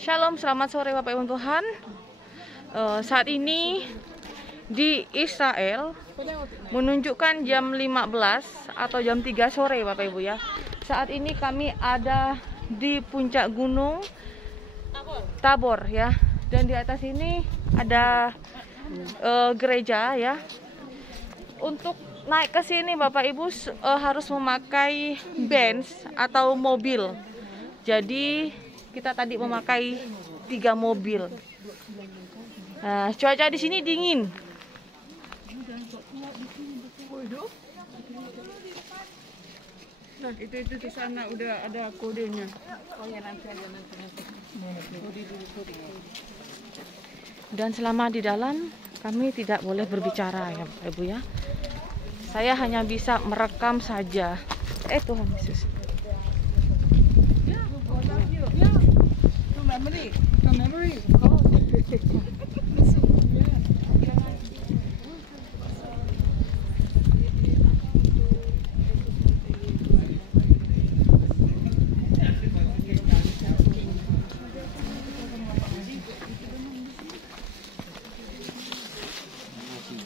Shalom, selamat sore Bapak Ibu Tuhan. Saat ini di Israel menunjukkan jam 15 atau jam 3 sore Bapak Ibu ya. Saat ini kami ada di puncak gunung Tabor ya. Dan di atas ini ada gereja ya. Untuk naik ke sini Bapak Ibu harus memakai Benz atau mobil. Jadi kita tadi memakai 3 mobil. Nah, cuaca di sini dingin. Nah, itu di sana udah ada kodenya. Oh ya nanti. Dan selama di dalam kami tidak boleh berbicara ya Bapak Ibu ya. Saya hanya bisa merekam saja. Tuhan Yesus. To memory, of course.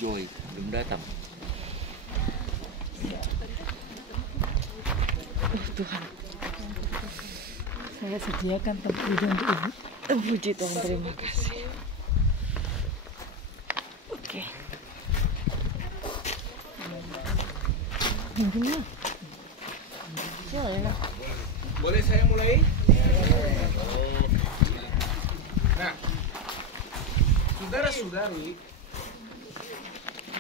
Joy belum datang. Tuhan. Saya sediakan tempat duduk untuk ibu. Puji Tuhan, terima kasih. Oke. Boleh saya mulai? Nah, saudara-saudari,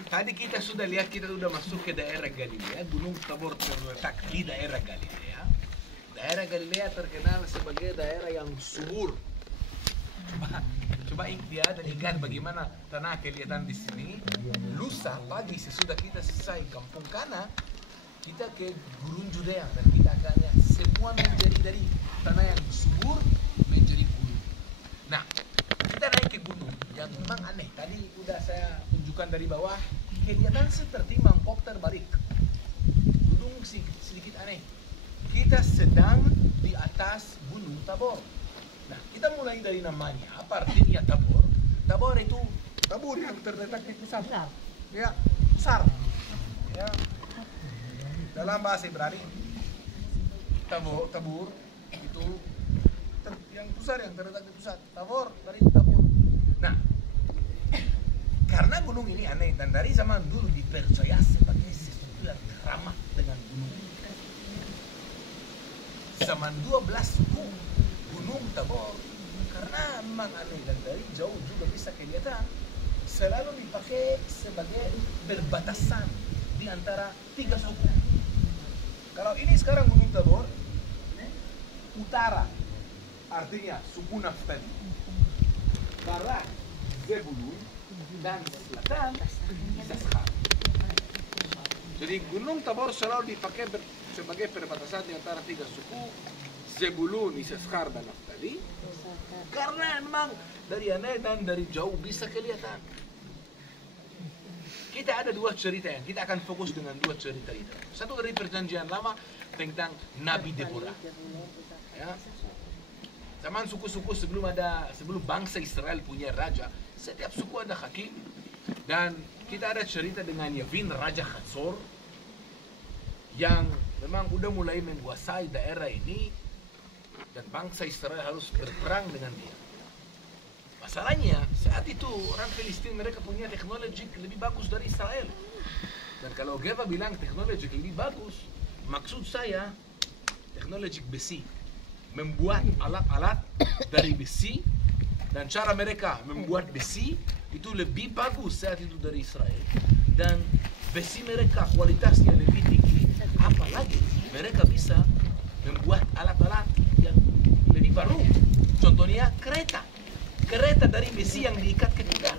tadi kita sudah lihat, kita sudah masuk ke daerah Galilea. Gunung Tabor terletak di daerah Galilea. Daerah Galilea terkenal sebagai daerah yang subur. Coba lihat dan ingat bagaimana tanah kelihatan di sini. Lusa pagi sesudah kita selesai Kampung Kana, kita ke Gurun Judea dan kita akan lihat semua menjadi dari tanah yang subur menjadi gunung. Nah, kita naik ke gunung yang memang aneh. Tadi udah saya tunjukkan dari bawah, kelihatan seperti mangkok terbalik. Gunung sedikit aneh. Kita sedang di atas Gunung Tabor. Nah, kita mulai dari namanya. Apa artinya Tabor? Tabor itu tabur yang terletak di pusat. Ya, besar. Ya. Dalam bahasa Ibrani, tabur itu yang besar, yang terletak di pusat. Tabor dari tabur. Nah, karena gunung ini aneh dan dari zaman dulu dipercaya sebagai sesuatu yang ramah dengan gunung. Zaman 12 suku Gunung Tabor, karena memang aneh dan dari jauh juga bisa kelihatan, selalu dipakai sebagai berbatasan di antara 3 suku. Kalau ini sekarang Gunung Tabor, utara artinya suku Naftali, barat Zebulun, dan selatan Isakhar. Jadi Gunung Tabor selalu dipakai sebagai perbatasan di antara 3 suku, Zebulun, Isakhar, dan Naftali. Karena memang dari aneh dan dari jauh bisa kelihatan. Kita ada 2 cerita yang kita akan fokus dengan 2 cerita itu. Satu dari Perjanjian Lama tentang Nabi Deborah. Ya. Zaman suku-suku sebelum bangsa Israel punya raja, setiap suku ada hakim. Dan kita ada cerita dengan Yavin, Raja Hatzor, yang memang udah mulai menguasai daerah ini dan bangsa Israel harus berperang dengan dia. Masalahnya saat itu orang Filistin mereka punya teknologi lebih bagus dari Israel. Dan kalau Geva bilang teknologi lebih bagus, maksud saya teknologi besi. Membuat alat-alat dari besi, dan cara mereka membuat besi itu lebih bagus saat itu dari Israel. Dan besi mereka kualitasnya lebih tinggi. Apalagi mereka bisa membuat alat-alat yang lebih baru. Contohnya kereta dari besi yang diikat ke kuda.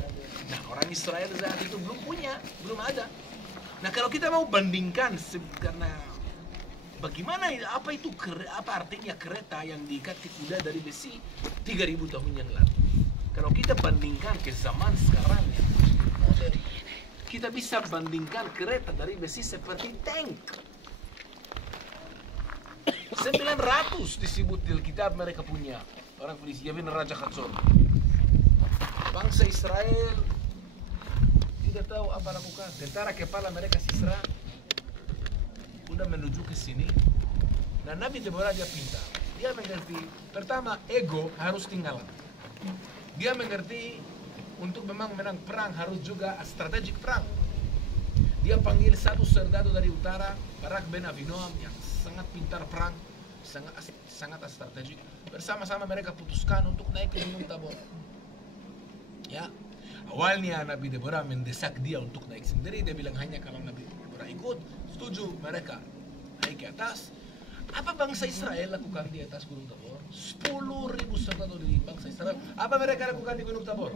Nah, orang Israel saat itu belum ada. Nah, kalau kita mau bandingkan, karena bagaimana, apa artinya kereta yang diikat ke kuda dari besi 3000 tahun yang lalu? Kalau kita bandingkan ke zaman sekarang yang modern, kita bisa bandingkan kereta dari besi seperti tank. 900 disebut di Alkitab mereka punya orang Filistin, Yabin Raja Hatzor. Bangsa Israel tidak tahu apa lakukan. Tentara kepala mereka Sisra udah menuju ke sini. Nah, Nabi Deborah dia pintar. Dia mengerti, pertama ego harus tinggal. Dia mengerti untuk memang menang perang harus juga strategik perang. Dia panggil satu serdadu dari utara, Barak bin Avinoam yang sangat pintar perang, sangat strategik. Bersama-sama mereka putuskan untuk naik ke Gunung Tabor. Ya, awalnya Nabi Deborah mendesak dia untuk naik sendiri. Dia bilang hanya kalau Nabi Deborah ikut, setuju mereka naik ke atas. Apa bangsa Israel lakukan di atas Gunung Tabor? 10.000 serdadu dari bangsa Israel. Apa mereka lakukan di Gunung Tabor?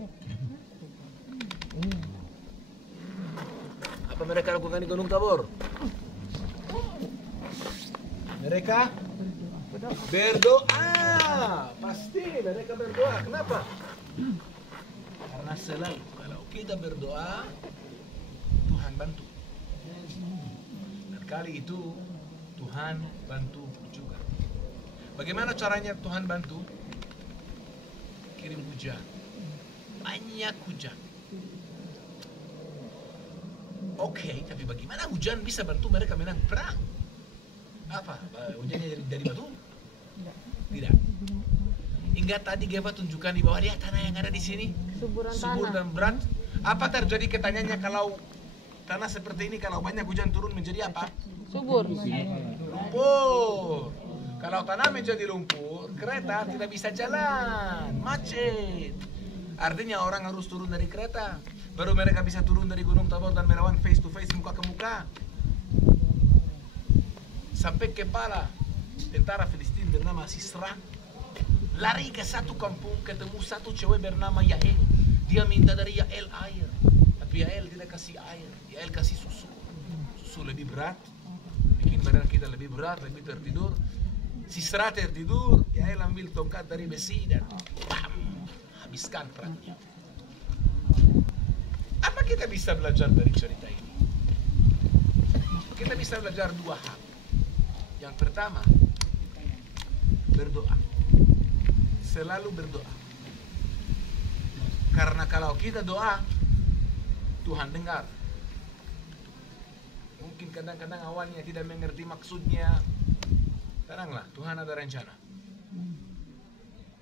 Apa mereka lakukan di Gunung Tabor? Mereka berdoa. Pasti mereka berdoa. Kenapa? Karena selalu kalau kita berdoa, Tuhan bantu. Dan kali itu Tuhan bantu juga. Bagaimana caranya Tuhan bantu? Kirim hujan. Banyak hujan. Oke, tapi bagaimana hujan bisa bantu mereka menang perang? Apa? Hujannya dari batu? Tidak. Hingga tadi Geva tunjukkan di bawah dia tanah yang ada di sini. Subur Dan berat. Apa terjadi ketanyanya kalau tanah seperti ini kalau banyak hujan turun menjadi apa? Subur. Lumpur. Kalau tanah menjadi lumpur, kereta tidak bisa jalan, macet. Artinya orang harus turun dari kereta. Baru mereka bisa turun dari Gunung Tabor dan melawan face to face, muka ke muka. Sampai kepala tentara Filistin bernama Sisra lari ke satu kampung, ketemu satu cewek bernama Yael. Dia minta dari Yael air, tapi Yael tidak kasih air. Yael kasih susu. Susu lebih berat, bikin badan kita lebih berat, lebih tertidur. Sisra tertidur, Yael ambil tongkat dari besi dan bam, habiskan perangnya. Apa kita bisa belajar dari cerita ini? Kita bisa belajar dua hal. Yang pertama, berdoa. Selalu berdoa. Karena kalau kita doa, Tuhan dengar. Mungkin kadang-kadang awalnya tidak mengerti maksudnya. Tenanglah, Tuhan ada rencana.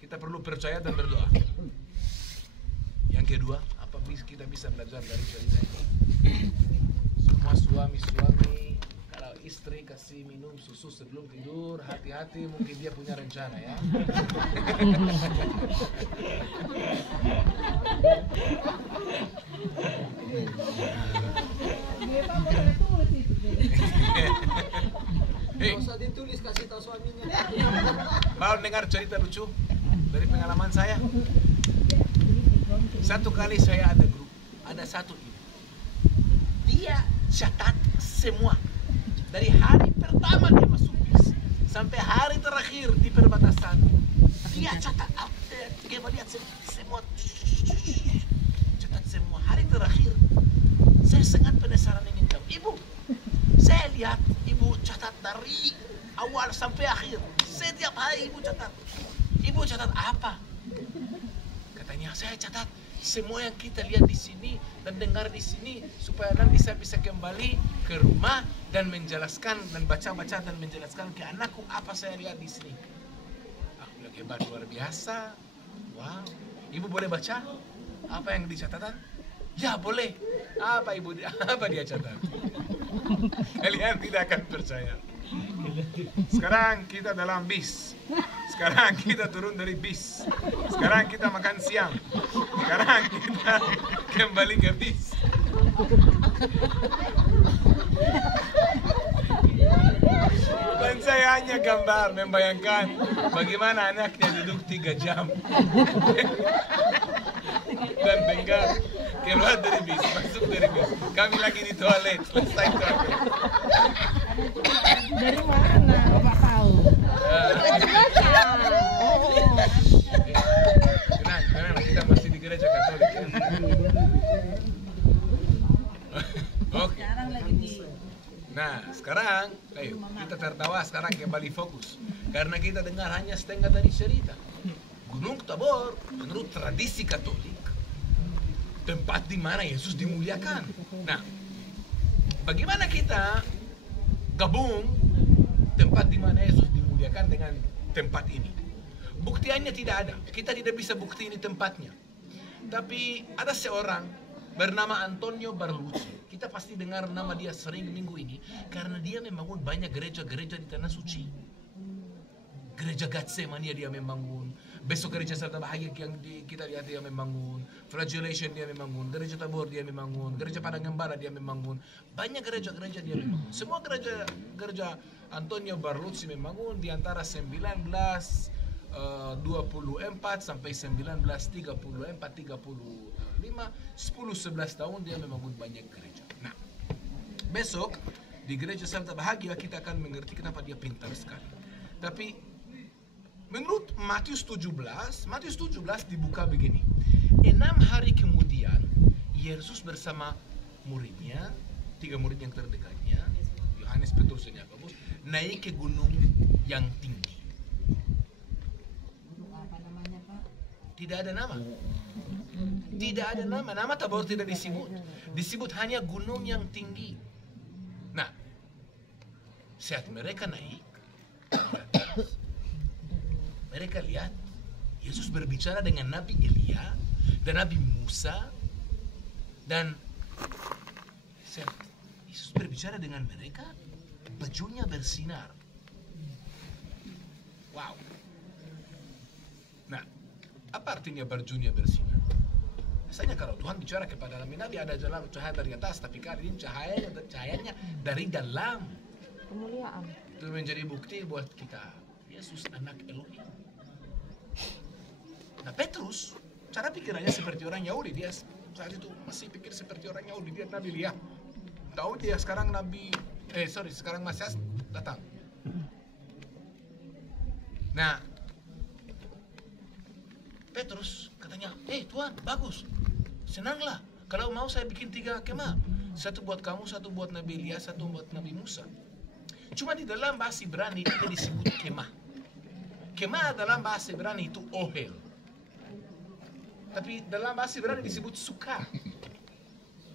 Kita perlu percaya dan berdoa. Yang kedua, apa kita bisa belajar dari cerita ini? Semua suami-suami, kalau istri kasih minum susu sebelum tidur, hati-hati, mungkin dia punya rencana ya. Hey, usah ditulis, kasih tahu suaminya. mau dengar cerita lucu dari pengalaman saya? Satu kali saya ada grup, ada satu ibu. Dia catat semua dari hari pertama dia masuk bis sampai hari terakhir di perbatasan. Dia catat, dia lihat semua, catat semua. Hari terakhir saya sangat penasaran ingin tahu. Ibu, saya lihat ibu catat dari awal sampai akhir. Setiap hari ibu catat. Ibu catat apa? Katanya saya catat semua yang kita lihat di sini dan dengar di sini supaya nanti saya bisa kembali ke rumah dan menjelaskan dan baca-baca dan menjelaskan ke anakku apa saya lihat di sini. Aku bilang hebat, luar biasa. Wow. Ibu boleh baca apa yang dicatatan? Ya boleh. Apa ibu? Apa dia catat? Kalian tidak akan percaya. Sekarang kita dalam bis. Sekarang kita turun dari bis. Sekarang kita makan siang. Sekarang kita kembali ke bis. Dan saya hanya gambar membayangkan bagaimana anaknya duduk 3 jam dan dengar keluar dari bis, masuk dari bis. Kami lagi di toilet, selesai toilet. Dari mana Bapak tahu? Tenang, kita masih di gereja Katolik ya. Oke. Nah, sekarang ayo kita tertawa, sekarang kembali fokus. Karena kita dengar hanya setengah dari cerita. Tabor, menurut tradisi Katolik, tempat di mana Yesus dimuliakan. Nah, bagaimana kita gabung tempat di mana Yesus dimuliakan dengan tempat ini? Buktiannya tidak ada. Kita tidak bisa bukti ini tempatnya. Tapi ada seorang bernama Antonio Barlucci. Kita pasti dengar nama dia sering minggu ini karena dia membangun banyak gereja-gereja di Tanah Suci. Gereja Getsemani dia membangun. Besok gereja Sarta Bahagia yang kita lihat dia membangun. Flagellation dia membangun. Gereja Tabor dia membangun. Gereja Padang Gembala dia membangun. Banyak gereja-gereja dia membangun. Semua gereja Antonio Barlucci membangun di antara 1924 sampai 1934, 35, 10-11 tahun dia membangun banyak gereja. Nah, besok di gereja Sarta Bahagia kita akan mengerti kenapa dia pintar sekali. Tapi menurut Matius 17 dibuka begini. 6 hari kemudian Yesus bersama muridnya, 3 murid yang terdekatnya, Yohanes, Petrus, dan Yakobus, naik ke gunung yang tinggi. Tidak ada nama. Tidak ada nama. Nama Tabor tidak disebut. Disebut hanya gunung yang tinggi. Nah, saat mereka naik, mereka lihat Yesus berbicara dengan Nabi Elia dan Nabi Musa, dan saat Yesus berbicara dengan mereka, bajunya bersinar. Wow. Nah, apa artinya bajunya bersinar? Biasanya kalau Tuhan bicara kepada Nabi ada jalan cahaya dari atas, tapi kali ini cahayanya dari dalam. Kemuliaan. Itu menjadi bukti buat kita. Yesus anak Elohim. Nah, Petrus, cara pikirannya seperti orang Yahudi. Dia saat itu masih pikir seperti orang Yahudi. Dia Nabi lihat. Tahu dia sekarang sekarang Mesias datang. Nah, Petrus katanya, Tuhan, bagus. Senanglah. Kalau mau saya bikin 3 kemah. 1 buat kamu, 1 buat Nabi Elia, 1 buat Nabi Musa. Cuma di dalam bahasa Ibrani tidak disebut kemah. Kemah dalam bahasa Ibrani itu ohel. Tapi dalam bahasa Ibrani disebut suka.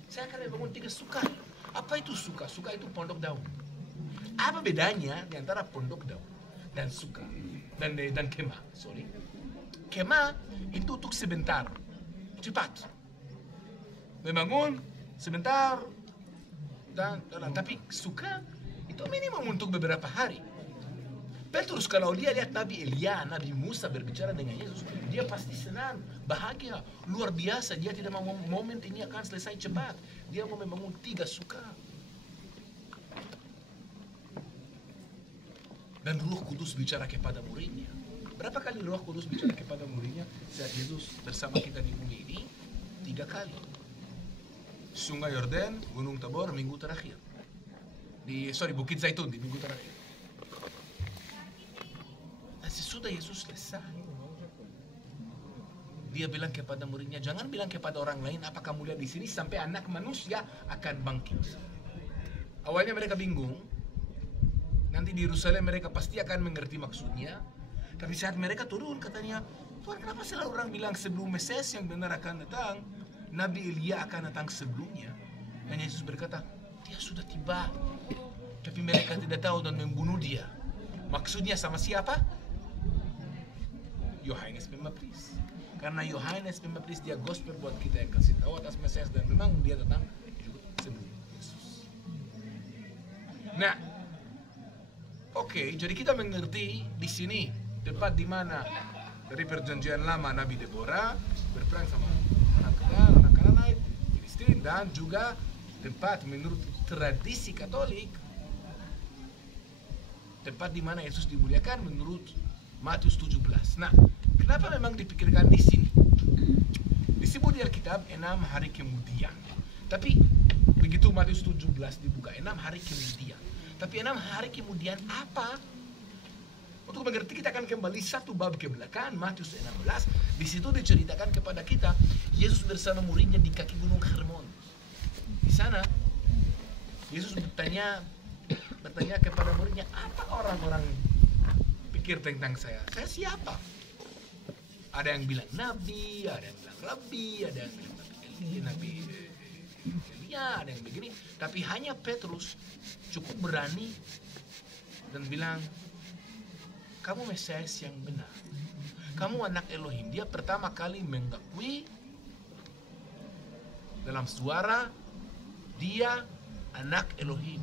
Saya akan bangun 3 suka. Apa itu suka? Suka itu pondok daun. Apa bedanya di antara pondok daun dan suka dan kemah? Sorry. Kemah itu untuk sebentar, cepat. Membangun sebentar dan tapi suka itu minimum untuk beberapa hari. Petrus kalau dia lihat Nabi Elia, Nabi Musa berbicara dengan Yesus, dia pasti senang, bahagia, luar biasa. Dia tidak mau momen ini akan selesai cepat. Dia mau membangun 3 suka. Dan Roh Kudus bicara kepada muridnya. Berapa kali Roh Kudus bicara kepada muridnya saat Yesus bersama kita di bumi ini? 3 kali. Sungai Yordan, Gunung Tabor, minggu terakhir. Bukit Zaitun di minggu terakhir. Dan sesudah Yesus selesai, dia bilang kepada muridnya, jangan bilang kepada orang lain apa kamu lihat di sini sampai anak manusia akan bangkit. Awalnya mereka bingung. Nanti di Yerusalem mereka pasti akan mengerti maksudnya. Tapi saat mereka turun katanya, Tuhan, kenapa selalu orang bilang sebelum Mesias yang benar akan datang, Nabi Elia akan datang sebelumnya? Dan Yesus berkata, dia sudah tiba. Tapi mereka tidak tahu dan membunuh dia. Maksudnya sama siapa? Yohanes Pembaptis. Karena Yohanes Pembaptis dia gospel buat kita yang kasih tahu atas Mesias, dan memang dia datang juga sebelum Yesus. Nah, oke, jadi kita mengerti di sini tempat di mana dari perjanjian lama Nabi Deborah berperang sama anak Kanaanite, Filistin, dan juga tempat menurut tradisi Katolik tempat di mana Yesus dimuliakan menurut Matius 17. Nah, kenapa memang dipikirkan di sini? Disebut di Alkitab 6 hari kemudian. Tapi begitu Matius 17 dibuka 6 hari kemudian. Tapi 6 hari kemudian apa? Untuk mengerti kita akan kembali 1 bab ke belakang, Matius 16. Di situ diceritakan kepada kita Yesus bersama muridnya di kaki Gunung Hermon. Di sana Yesus bertanya kepada muridnya, apa orang-orang pikir tentang saya? Saya siapa? Ada yang bilang nabi, ada yang bilang rabi, ada yang bilang nabi Elia, ada yang begini. Tapi hanya Petrus cukup berani dan bilang, kamu Mesias yang benar. Kamu anak Elohim. Dia pertama kali mengakui dalam suara dia anak Elohim.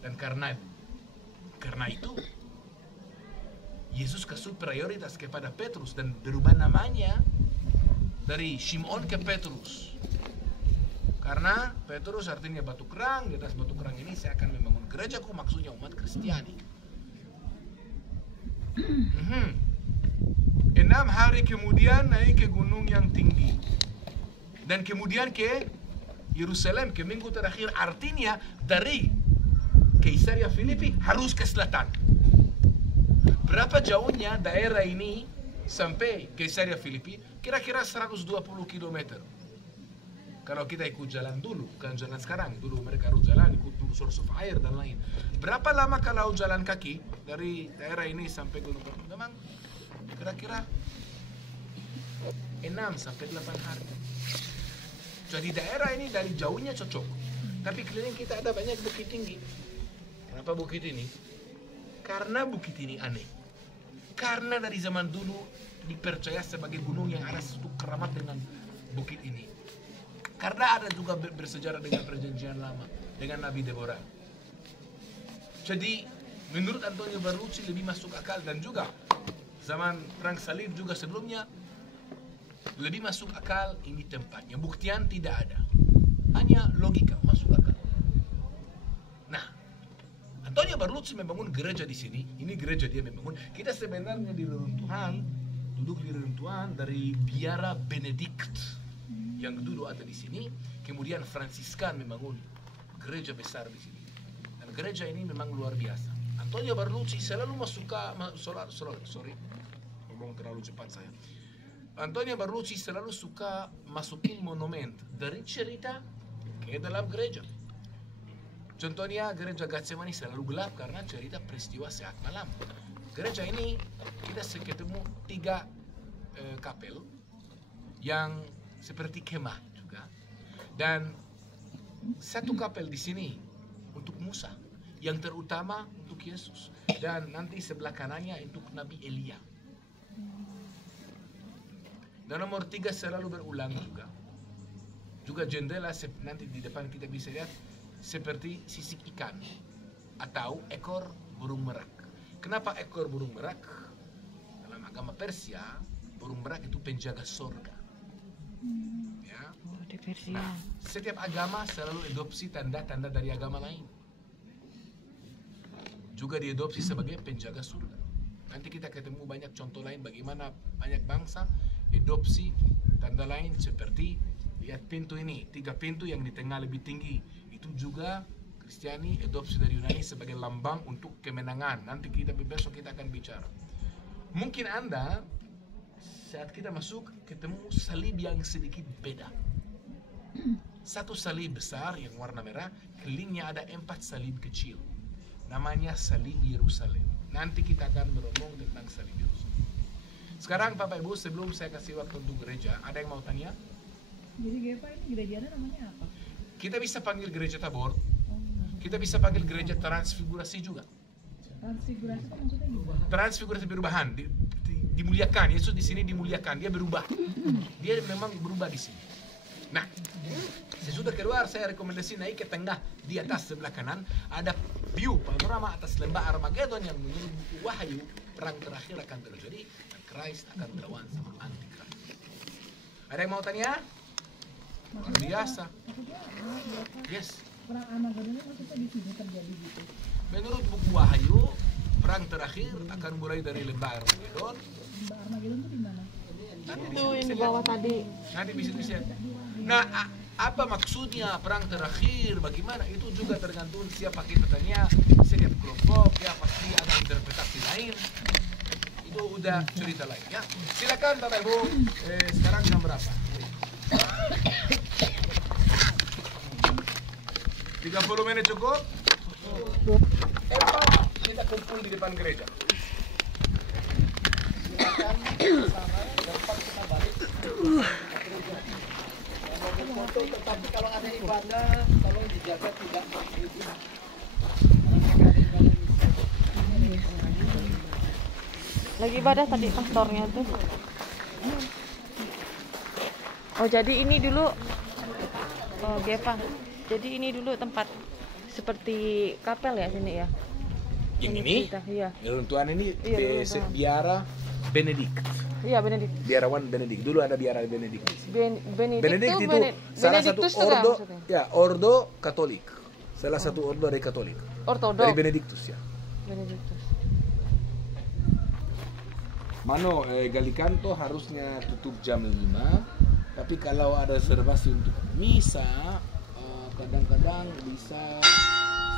Dan karena itu Yesus kasih prioritas kepada Petrus dan berubah namanya dari Shimon ke Petrus. Karena Petrus artinya batu kerang, di atas batu kerang ini saya akan membangun gerejaku, maksudnya umat Kristiani. 6 hari kemudian naik ke gunung yang tinggi. Dan kemudian ke Yerusalem, ke minggu terakhir, artinya dari Kaisaria Filipi harus ke selatan. Berapa jauhnya daerah ini sampai Kaisaria Filipi? Kira-kira 120 km. Kalau kita ikut jalan dulu, bukan jalan sekarang. Dulu mereka harus jalan, ikut source of air dan lain. Berapa lama kalau jalan kaki dari daerah ini sampai Gunung Parmuk? Memang kira-kira 6 sampai 8 hari. Jadi daerah ini dari jauhnya cocok. Tapi keliling kita ada banyak bukit tinggi. Kenapa bukit ini? Karena bukit ini aneh. Karena dari zaman dulu dipercaya sebagai gunung yang ada satu keramat dengan bukit ini. Karena ada juga bersejarah dengan perjanjian lama, dengan Nabi Deborah. Jadi menurut Antonio Barlucci lebih masuk akal, dan juga zaman perang salib juga sebelumnya lebih masuk akal ini tempatnya. Buktian tidak ada, hanya logika masuk akal. Nah, Antonio Barlucci membangun gereja di sini. Ini gereja dia membangun. Kita sebenarnya di reruntuhan, duduk di reruntuhan dari biara Benedict yang dulu ada di sini. Kemudian Fransiskan membangun gereja besar di sini. Dan gereja ini memang luar biasa. Antonio Barlucci selalu ngomong terlalu cepat saya. Antonio Barlucci selalu suka masukin monumen dari cerita ke dalam gereja. Contohnya gereja Getsemani selalu gelap karena cerita peristiwa saat malam. Gereja ini kita ketemu 3 kapel yang seperti kemah juga, dan 1 kapel di sini untuk Musa, yang terutama untuk Yesus, dan nanti sebelah kanannya untuk Nabi Elia. Dan nomor 3 selalu berulang juga. Juga jendela nanti di depan kita bisa lihat seperti sisik ikan atau ekor burung merak. Kenapa ekor burung merak? Dalam agama Persia, burung merak itu penjaga surga. Ya. Nah, setiap agama selalu adopsi tanda-tanda dari agama lain. Juga diadopsi sebagai penjaga surga. Nanti kita ketemu banyak contoh lain bagaimana banyak bangsa adopsi tanda lain, seperti lihat pintu ini, 3 pintu yang di tengah lebih tinggi. Itu juga Kristiani adopsi dari Yunani sebagai lambang untuk kemenangan. Nanti besok kita akan bicara. Mungkin Anda saat kita masuk ketemu salib yang sedikit beda. 1 salib besar yang warna merah, kelilingnya ada 4 salib kecil. Namanya salib Yerusalem. Nanti kita akan beromong tentang salib Yerusalem. Sekarang Bapak Ibu, sebelum saya kasih waktu untuk gereja, ada yang mau tanya? Jadi Pak, ini gerejanya namanya apa? Kita bisa panggil gereja Tabor. Kita bisa panggil gereja Transfigurasi juga. Transfigurasi itu maksudnya gimana? Transfigurasi perubahan, dimuliakan. Yesus di sini dimuliakan, dia berubah. Dia memang berubah di sini. Nah, sesudah keluar saya rekomendasi naik ke tengah. Di atas sebelah kanan ada view panorama atas lembah Armageddon yang menurut buku Wahyu perang terakhir akan terjadi dan Christ akan melawan sama Antikristus. Ada yang mau tanya? Luar biasa. Yes. Perang Armageddon maksudnya di sini terjadi gitu. Menurut buku Wahyu, perang terakhir akan mulai dari lembah Armageddon. Lembah Armageddon itu di mana? Itu yang di bawah tadi. Nanti bisa dilihat. Nah, apa maksudnya perang terakhir? Bagaimana? Itu juga tergantung siapa kita tanya, setiap kelompok ya pasti ada interpretasi lain. Itu udah cerita lain ya. Silakan Bapak Ibu. Sekarang jam berapa? 30 menit cukup? Kita kumpul di depan gereja. Silakan. Tetapi kalau ada ibadah, tolong dijaga tidak Lagi ibadah tadi pastornya tuh. Oh jadi ini dulu, oh Geva. Jadi ini dulu tempat seperti kapel ya sini ya. Yang ini? Iya. Runtuhan ini Iya, biara Benedict. Iya Benedict. Biarawan Benedict. Dulu ada biara Benedict. Benedict itu salah satu Benedictus tuh ordo, maksudnya? ya ordo Katolik. Salah satu ordo dari Katolik. Ortodok. Dari Benedictus ya. Benedictus. Mano Galicanto harusnya tutup jam 5, tapi kalau ada reservasi untuk misa kadang-kadang bisa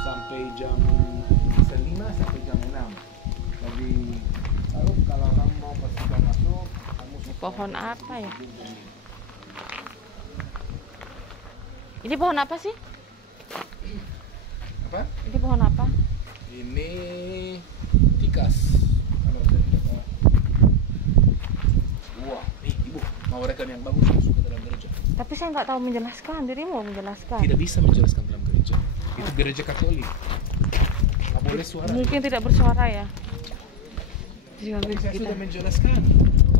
sampai jam 5 sampai jam 6. Jadi kalau kamu mau pastikan masuk, kamu Pohon apa ya? Ini pohon apa sih? apa? Ini pohon apa? Ini tikas. Kalau saya tidak salah. Wah, nih ibu mau rekam yang bagus masuk ke dalam gereja. Tapi saya nggak tahu menjelaskan. Dirimu mau menjelaskan. Tidak bisa menjelaskan dalam gereja. Itu gereja Katolik. Nggak boleh suara. Mungkin tidak bersuara ya. Jika Saya kita. sudah menjelaskan.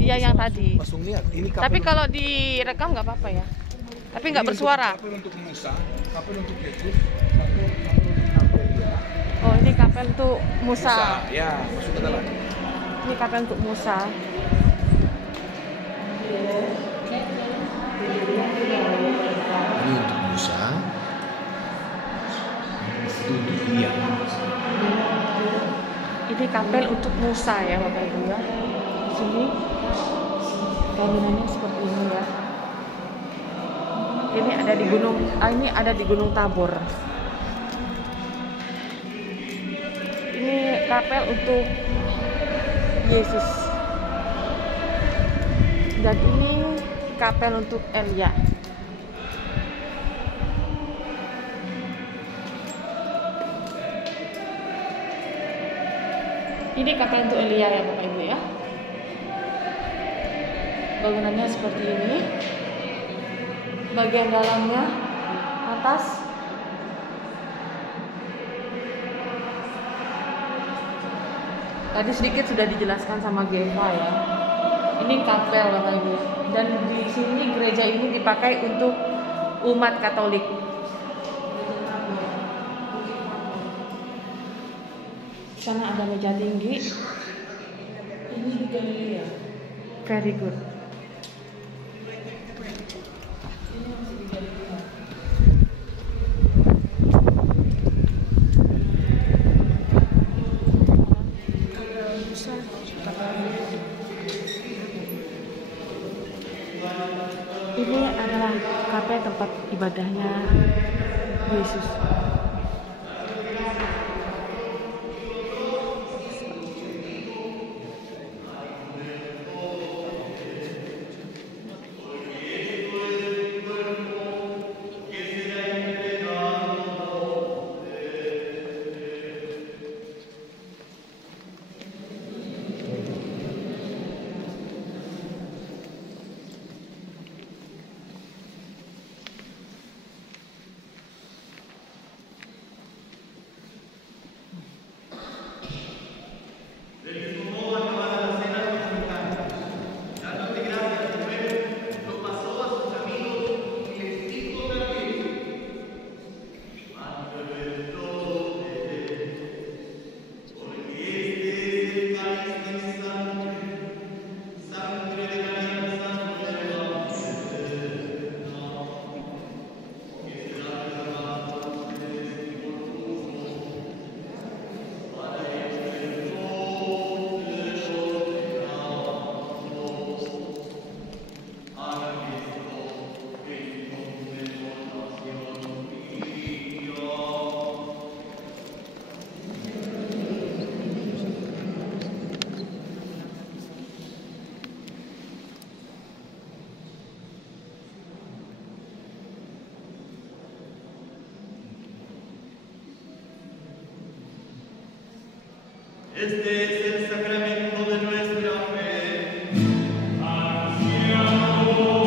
Iya yang tadi. Langsung lihat. Ini Tapi kalau direkam nggak apa-apa ya. Tapi nggak bersuara. Kapel untuk Musa, kapel untuk Petrus, kapel untuk Napoleon. Oh ini kapel untuk Musa. Ya, masuk ke dalam. Ini kapel untuk Musa. Ini untuk Musa. Itu untuk Elia. Ini kapel untuk Musa ya Bapak Ibu ya. Di sini bangunannya seperti ini ya. Ini ada di Gunung Tabor. Ini kapel untuk Yesus. Dan ini kapel untuk Elia. Ini kapel untuk Elia ya Bapak Ibu ya. Bangunannya seperti ini. Bagian dalamnya atas tadi sedikit sudah dijelaskan sama Geva ya. Ini kapel Bapak Ibu. Dan di sini gereja ini dipakai untuk umat Katolik. Di sana ada meja tinggi. Ini juga ya. Very good. Ini adalah kapel tempat ibadahnya Yesus. Este es el sacramento de nuestra fe. Ansiamo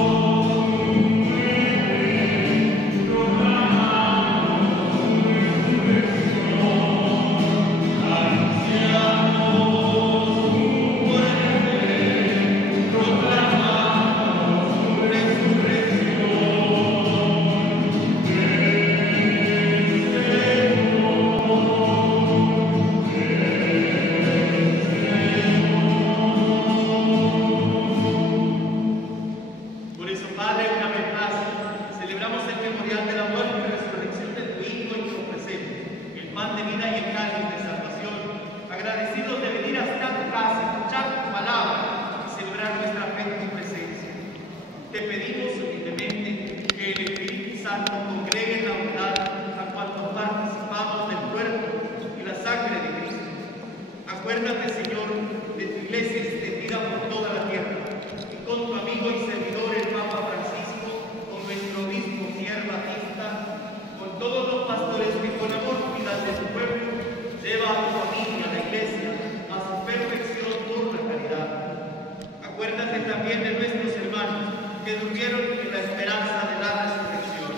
también de nuestros hermanos que durmieron en la esperanza de la resurrección.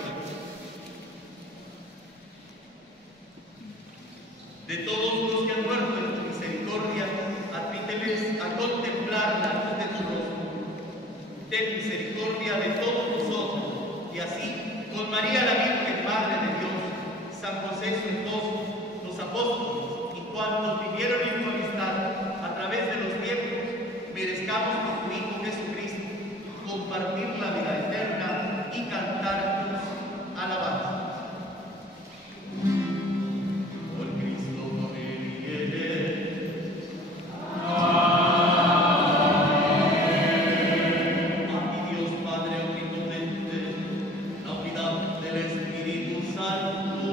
De todos los que han muerto en tu misericordia, admíteles a contemplar la luz de tu rostro. Ten misericordia de todos nosotros, y así, con María la Virgen, Madre de Dios, San José su esposo, los apóstoles y cuantos vivieron en tu amistad a través de los tiempos, merezcamos por tu Hijo Jesucristo compartir la vida eterna y cantar tus alabanzas. Por Cristo con Él y en Él. A ti Dios Padre omnipotente, la unidad del Espíritu Santo.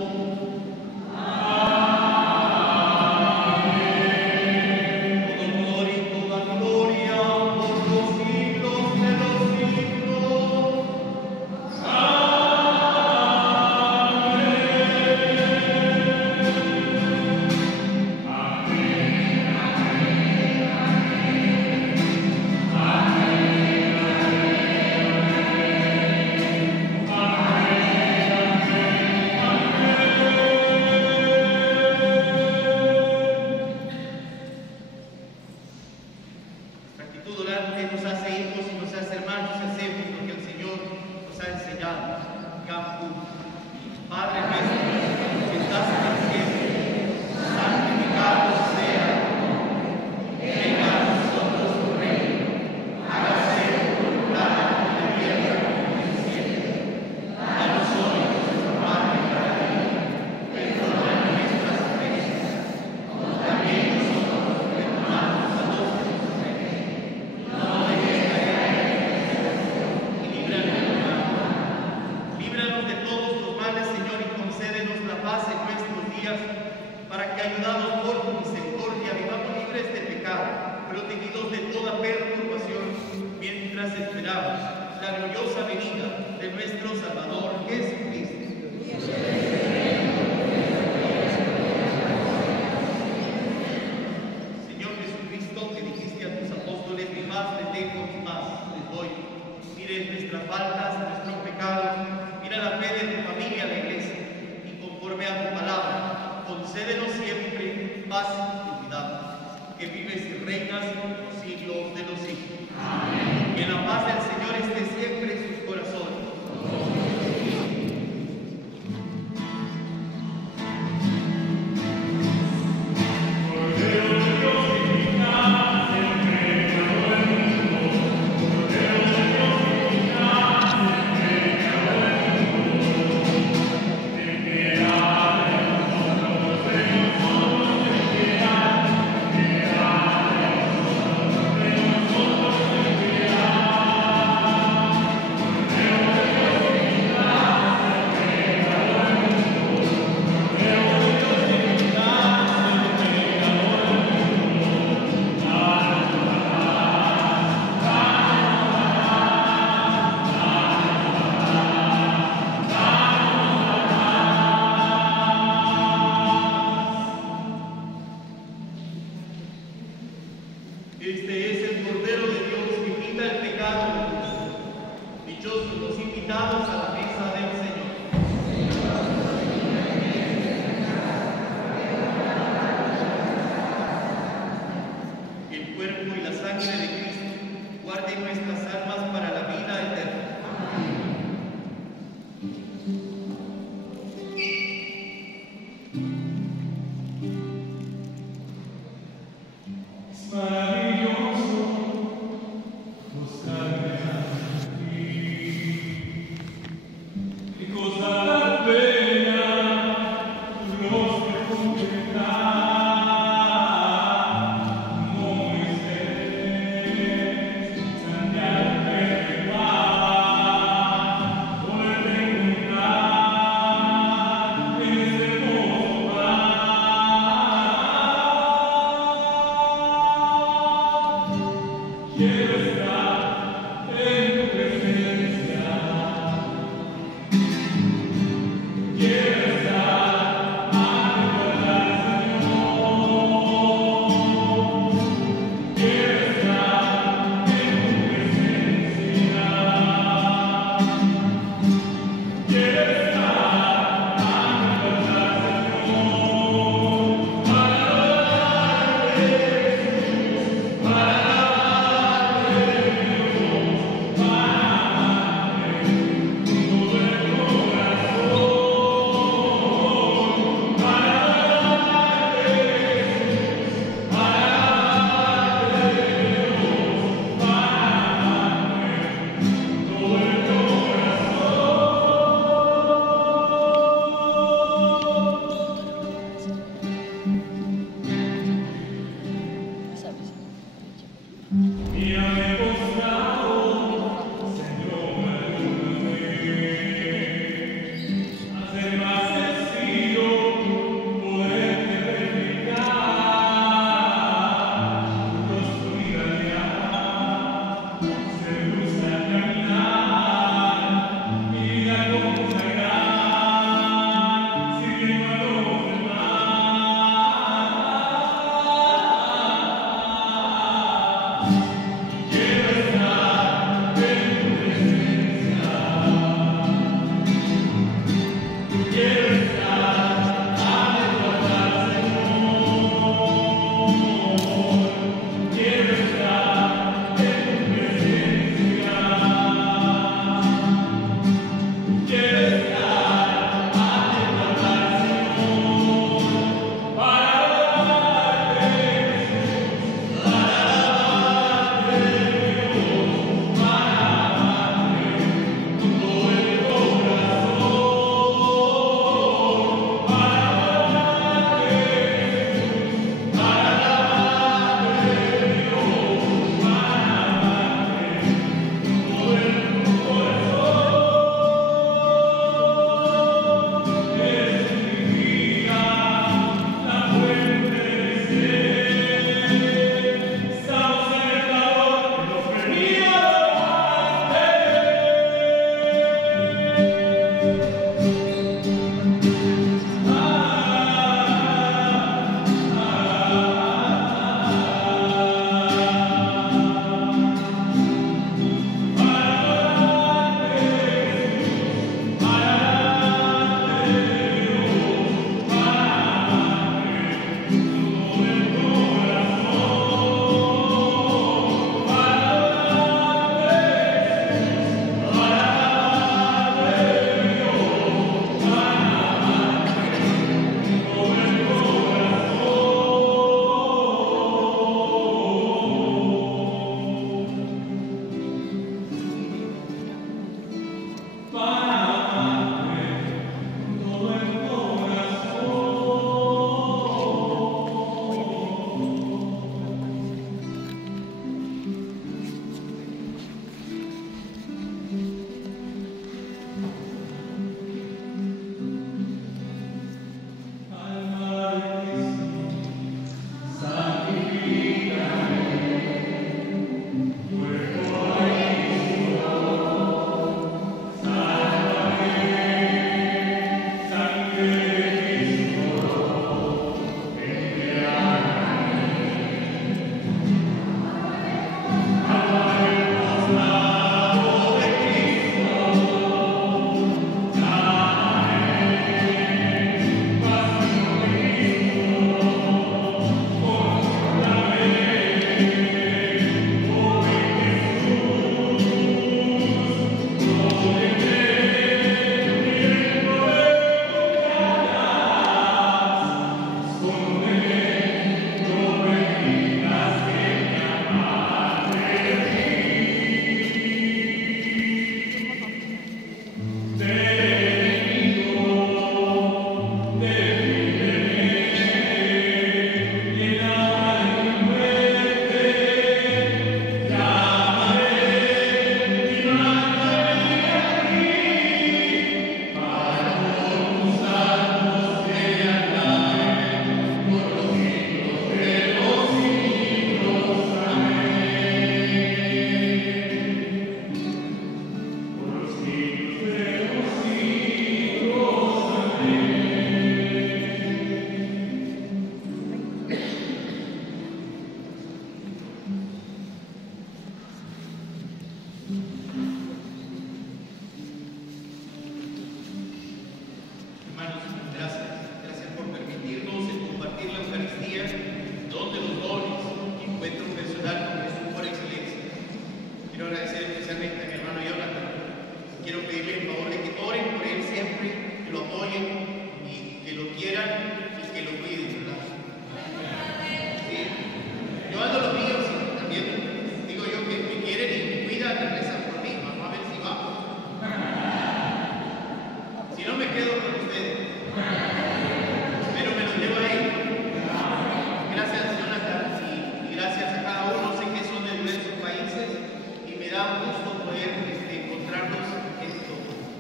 da gusto poder encontrarnos en esto,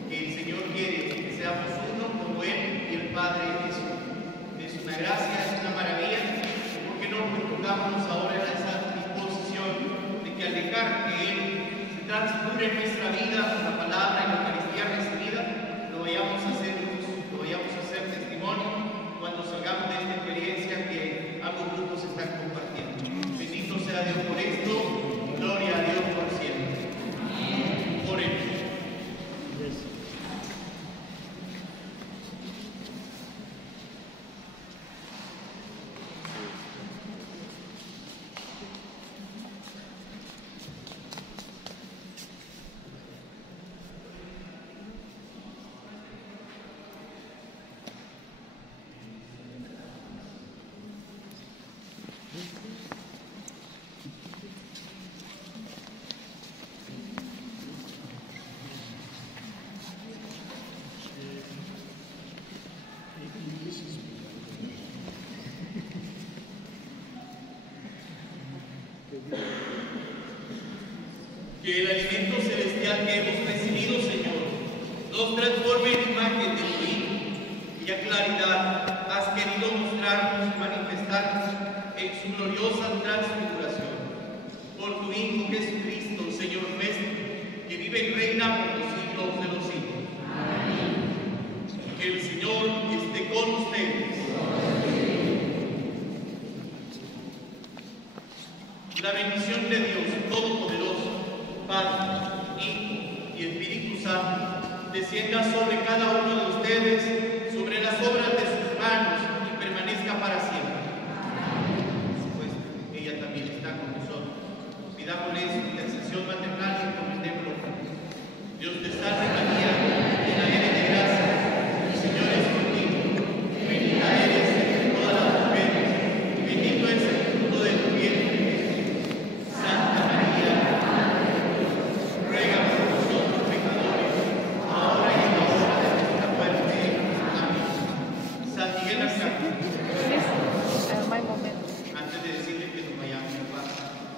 que el Señor quiere que seamos uno como Él y el Padre es uno. Es una gracia, es una maravilla, porque no pongámonos ahora en esa disposición de que al dejar que Él se transcurre en nuestra vida con la palabra y la Eucaristía recibida, lo vayamos a hacer luz, lo vayamos a hacer testimonio cuando salgamos de esta experiencia que ambos grupos están compartiendo. Bendito sea Dios por esto, gloria a Dios por siempre. Oremos. Que el alimento celestial que hemos recibido, Señor, nos transforme en imagen de tu Hijo, cuya claridad has querido mostrarnos y manifestarnos en su gloriosa transfiguración. Por tu Hijo Jesucristo, Señor nuestro, que vive y reina por los siglos de los siglos. Amén. Que el Señor esté con ustedes. La bendición de Dios Todopoderoso, Padre, Hijo y Espíritu Santo, descienda sobre cada uno de ustedes, sobre las obras de sus manos y permanezca para siempre. Pues ella también está con nosotros. Pidámosle su intercesión maternal y encomendémoslo. Dios te salve María, llena eres de gracia, el Señor es contigo. Bendita eres entre todas las mujeres, y bendito es el fruto de tu vientre. Santa María, ruega por nosotros pecadores, ahora y en la hora de nuestra muerte. Amén. San Miguel Arcángel, antes de decirle que nos vayamos en paz,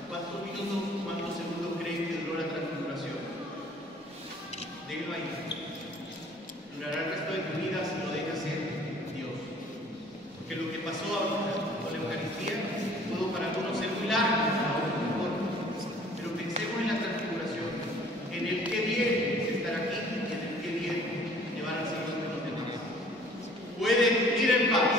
¿cuántos minutos, cuántos segundos creen que duró la transfiguración? Déjenlo ahí. Durará el resto de tu vida si lo dejas ser Dios. Porque lo que pasó ahorita con la Eucaristía pudo para algunos ser muy largo, para otros muy corto. Pero pensemos en la transfiguración, en el que viene estar aquí y en el que viene llevar al Señor de los demás. Pueden ir en paz.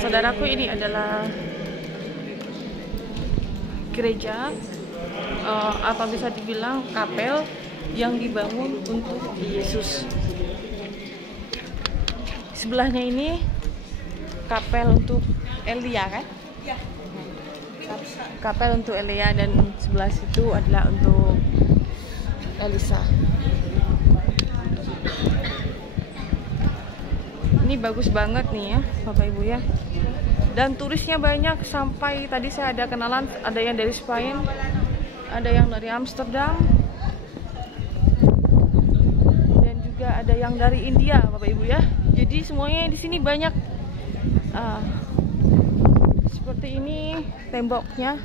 Saudaraku, ini adalah gereja apa bisa dibilang kapel yang dibangun untuk Yesus. Sebelahnya ini kapel untuk Elia, kan? Kapel untuk Elia, dan sebelah situ adalah untuk Elisa. Ini bagus banget nih ya, Bapak Ibu ya. Dan turisnya banyak, sampai tadi saya ada kenalan, ada yang dari Spain, ada yang dari Amsterdam, dan juga ada yang dari India, Bapak Ibu ya. Jadi semuanya di sini banyak. Seperti ini temboknya,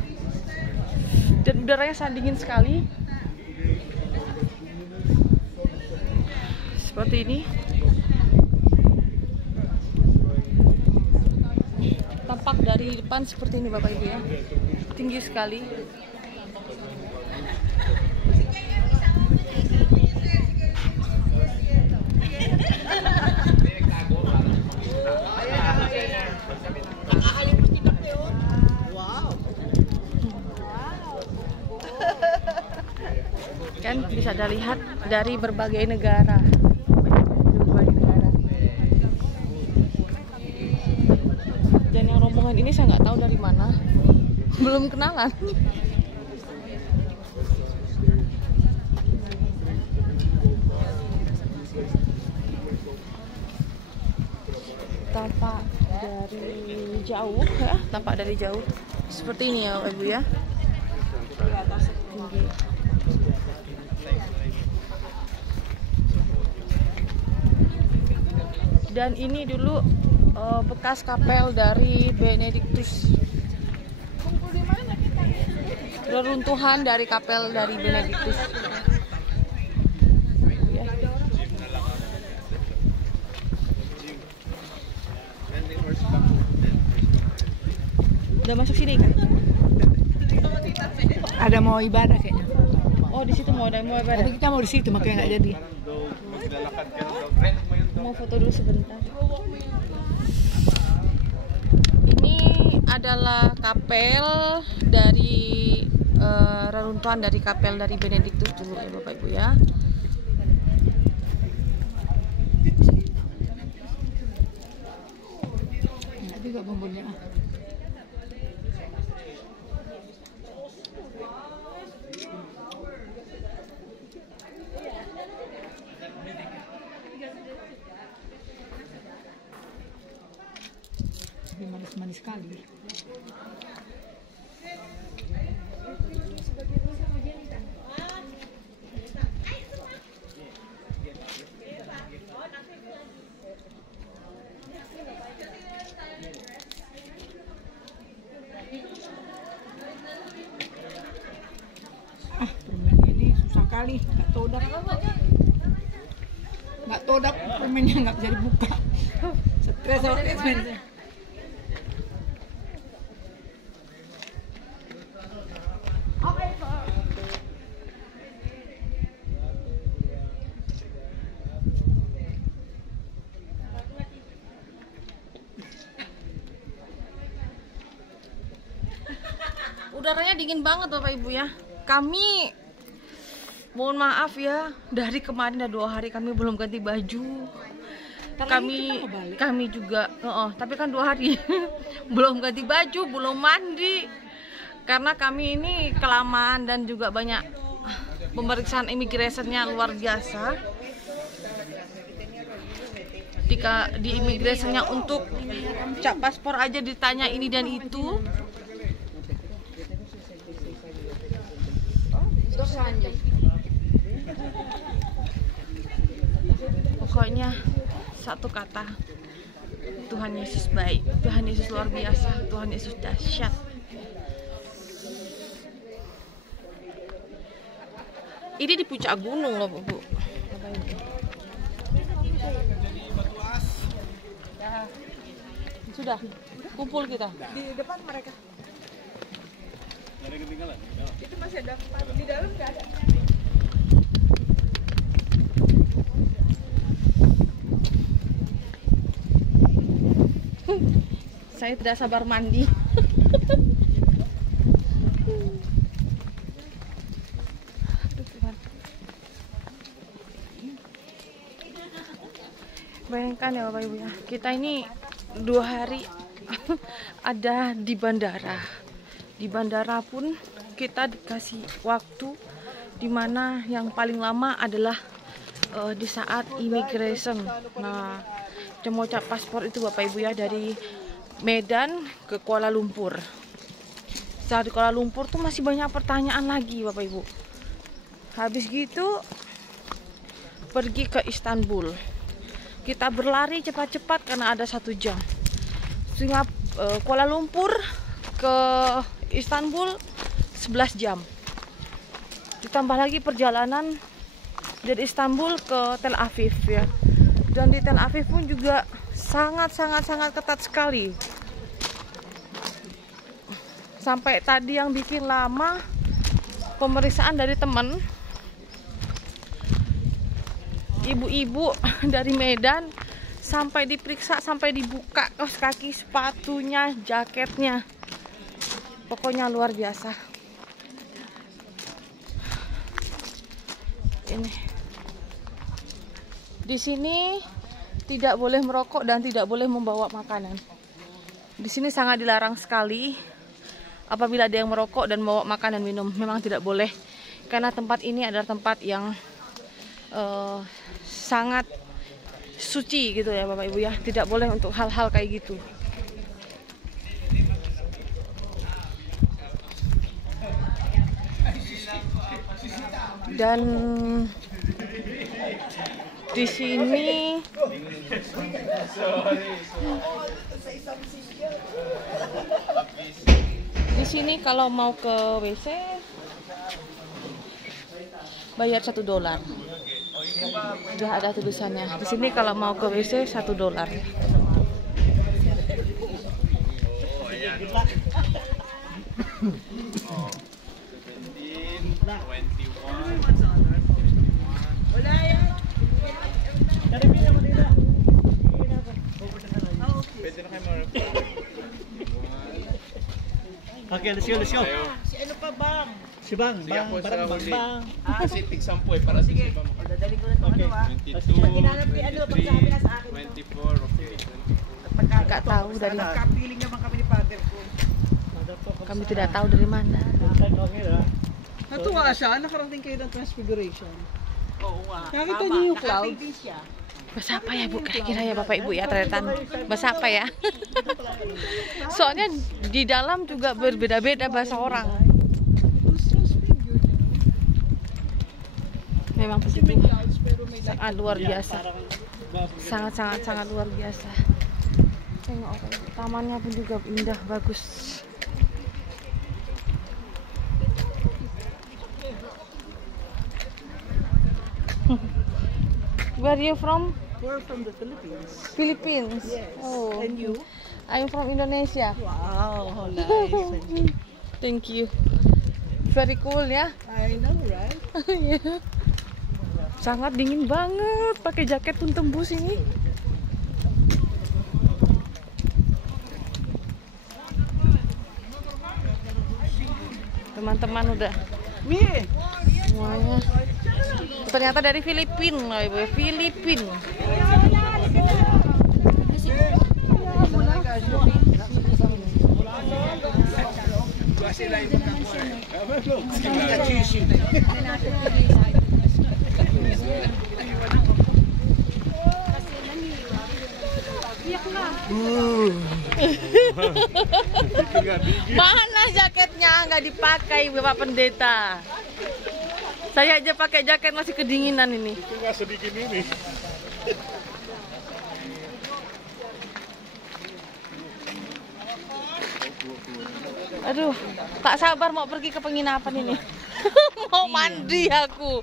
dan udaranya sangat dingin sekali. Seperti ini. Tampak dari depan seperti ini, Bapak Ibu ya. Tinggi sekali. Kan bisa dilihat dari berbagai negara. Dan ini saya nggak tahu dari mana, belum kenalan. Tampak dari jauh ya, tampak dari jauh seperti ini ya Ibu ya. Tinggi. Dan ini dulu bekas kapel dari Benedictus. Reruntuhan dari kapel dari Benedictus. Ya. Udah masuk sini kan? Ada mau ibadah kayaknya. Oh di situ mau ibadah. Tapi kita mau di situ makanya nggak jadi. Mau foto dulu sebentar. Ini adalah kapel dari reruntuhan dari kapel dari Benedictus dulu ya Bapak Ibu ya. Nggak juga bombolnya. Ini manis-manis sekali. Permen ini susah kali, nggak todak. Nggak todak, permennya nggak bisa dibuka. Stres sama permennya. Udaranya dingin banget Bapak Ibu ya. Kami mohon maaf ya, dari kemarin udah 2 hari kami belum ganti baju. Kami juga, tapi kan 2 hari belum ganti baju, belum mandi. Karena kami ini kelamaan dan juga banyak pemeriksaan imigrasinya luar biasa. Di imigrasinya untuk cap paspor aja ditanya ini dan itu. Pokoknya satu kata, Tuhan Yesus baik, Tuhan Yesus luar biasa, Tuhan Yesus dahsyat. Ini di puncak gunung loh Bu. Sudah kumpul kita Di depan mereka. Itu masih ada, di dalam nggak ada. Saya tidak sabar mandi. Bayangkan ya Bapak Ibu ya, kita ini 2 hari ada di bandara. Di bandara pun kita dikasih waktu dimana yang paling lama adalah di saat immigration. Nah, mau cap paspor itu Bapak Ibu ya, dari Medan ke Kuala Lumpur. Saat di Kuala Lumpur tuh masih banyak pertanyaan lagi Bapak Ibu. Habis gitu pergi ke Istanbul. Kita berlari cepat-cepat karena ada 1 jam. Sehingga Kuala Lumpur ke Istanbul 11 jam. Ditambah lagi perjalanan dari Istanbul ke Tel Aviv ya. Dan di Tel Aviv pun juga sangat ketat sekali. Sampai tadi yang bikin lama pemeriksaan dari teman, ibu-ibu dari Medan, sampai diperiksa, sampai dibuka kaos kaki, sepatunya, jaketnya. Pokoknya luar biasa. Ini. Di sini tidak boleh merokok dan tidak boleh membawa makanan. Di sini sangat dilarang sekali apabila ada yang merokok dan bawa makan dan minum. Memang tidak boleh, karena tempat ini adalah tempat yang sangat suci gitu ya Bapak Ibu ya. Tidak boleh untuk hal-hal kayak gitu. Dan di sini kalau mau ke WC bayar $1. Sudah ada tulisannya. Di sini kalau mau ke WC $1. Oke, let's go. Si ano pa bang? Si Bang, Bang. Kasi tig 10 para sa iba mo. Dadali ko na ito ano ah. Pag hinanap ni ano, pag sabi na sa akin. 24, okay. Tidak tahu dari Kapiling naman kami ni father ko. kami tidak tahu dari mana. Natuwa siya, nakarating kayo ng Transfiguration. Oo nga. Nakita niyo yung clouds? Bahasa apa ya Bu? Kira-kira ya Bapak Ibu ya ternyata. Bahasa apa ya? Soalnya di dalam juga berbeda-beda bahasa orang. Memang begitu. Sangat luar biasa. Sangat luar biasa. Tengok tamannya pun juga indah, bagus. Where are you from? We're from the Philippines. Philippines. Yes. Oh. And you? I'm from Indonesia. Wow, how nice. Thank you. Very cool ya. I know, right? Yeah. Sangat dingin banget. Pakai jaket pun tembus ini. Teman-teman udah semuanya. Ternyata dari Filipina, Ibu. Filipina. Mana jaketnya? Nggak dipakai Bapak Pendeta. Saya aja pakai jaket masih kedinginan ini. Tinggal sedikit ini. Aduh, tak sabar mau pergi ke penginapan ini. Mau mandi aku.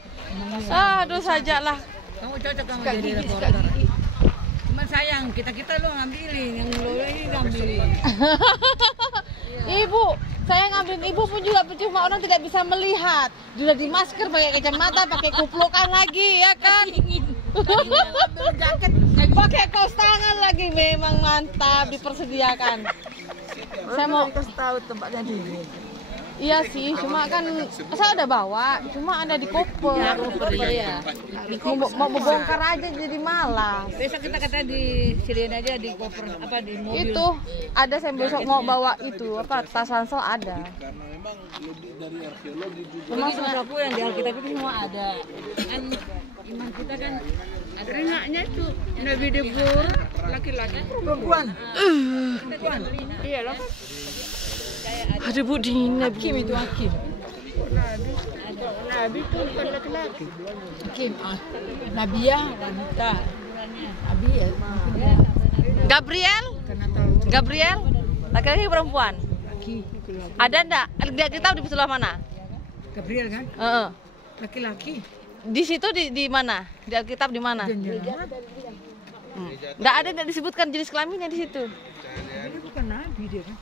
Aduh, sajalah. Kamu cocok kamu jadi reporter. Cuman sayang, kita lo ngambilin, yang lo ini ngambilin. Ibu, saya ngambilin ibu pun juga percuma, orang tidak bisa melihat. Sudah di masker, pakai kacamata, pakai kuplukan lagi, ya kan? Jaket, Pakai kaos tangan lagi, memang mantap dipersediakan. Saya mau kasih tahu tempatnya dingin. Iya sih, cuma kan saya udah bawa, cuma ada di koper. Ya. Mau bongkar aja jadi malas. Besok kita kata di siliin aja di koper apa di mobil. Itu ada saya besok mau bawa itu apa tas ransel ada. Karena memang lebih dari arkeologi juga. Cuma pun yang di Alkitab itu semua ada. Kan iman kita kan ada enaknya itu Nabi Debur laki-laki perempuan. Perempuan. Iyalah. Aduh Bu, dingin Hakim itu hakim. Nabi itu bukan laki-laki. Hakim, Nabiya, wanita. Nabi ya. Gabriel? Gabriel? Laki-laki perempuan? Laki. Ada enggak? Lihat kita di sebelah mana? Gabriel kan? Heeh. Laki-laki. Di situ di mana? Di Alkitab di mana? Enggak ada, enggak disebutkan jenis kelaminnya di situ. Dia bukan nabi dia kan?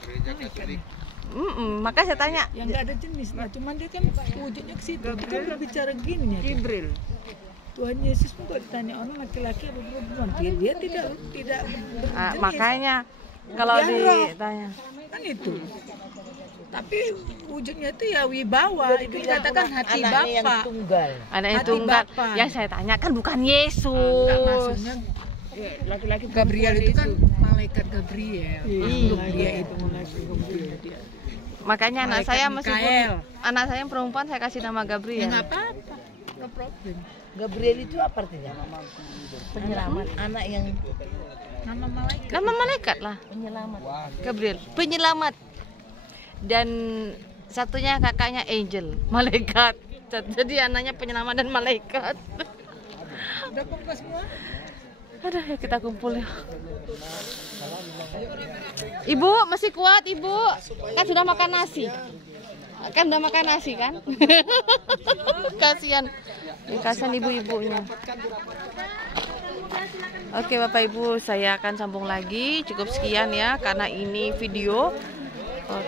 Makanya saya tanya. Yang enggak ada jenis. Nah, cuman dia kan wujudnya ke situ. Kita berbicara gini ya. Jibril. Tuhan Yesus pun kalau ditanya orang laki-laki atau perempuan, dia tidak berjenis. Makanya kalau ditanya Kan itu. Tapi wujudnya itu ya wibawa, itu dikatakan hati Bapa. Anak yang tunggal. Yang saya tanya kan bukan Yesus. Maksudnya laki-laki Gabriel itu kan malaikat Gabriel. Iya, Dia itu malaikat Gabriel dia. Makanya anak Malaikat saya Mikael. anak saya yang perempuan saya kasih nama Ya Gabriel. nggak apa-apa, no problem. Gabriel itu apa artinya? Penyelamat, anak yang Nama malaikat. Nama malaikat lah. penyelamat. Gabriel, penyelamat. Dan satunya kakaknya Angel, malaikat. Jadi anaknya penyelamat dan malaikat. Udah kumpul semua? Aduh, ya kita kumpul ya. Ibu masih kuat, Ibu? Kan sudah makan nasi. Kan udah makan nasi kan? Kasihan. Kasihan ibu-ibunya. Oke Bapak Ibu, saya akan sambung lagi. Cukup sekian ya, karena ini video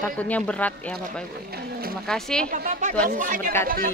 takutnya berat ya Bapak Ibu. Terima kasih. Tuhan Yesus memberkati.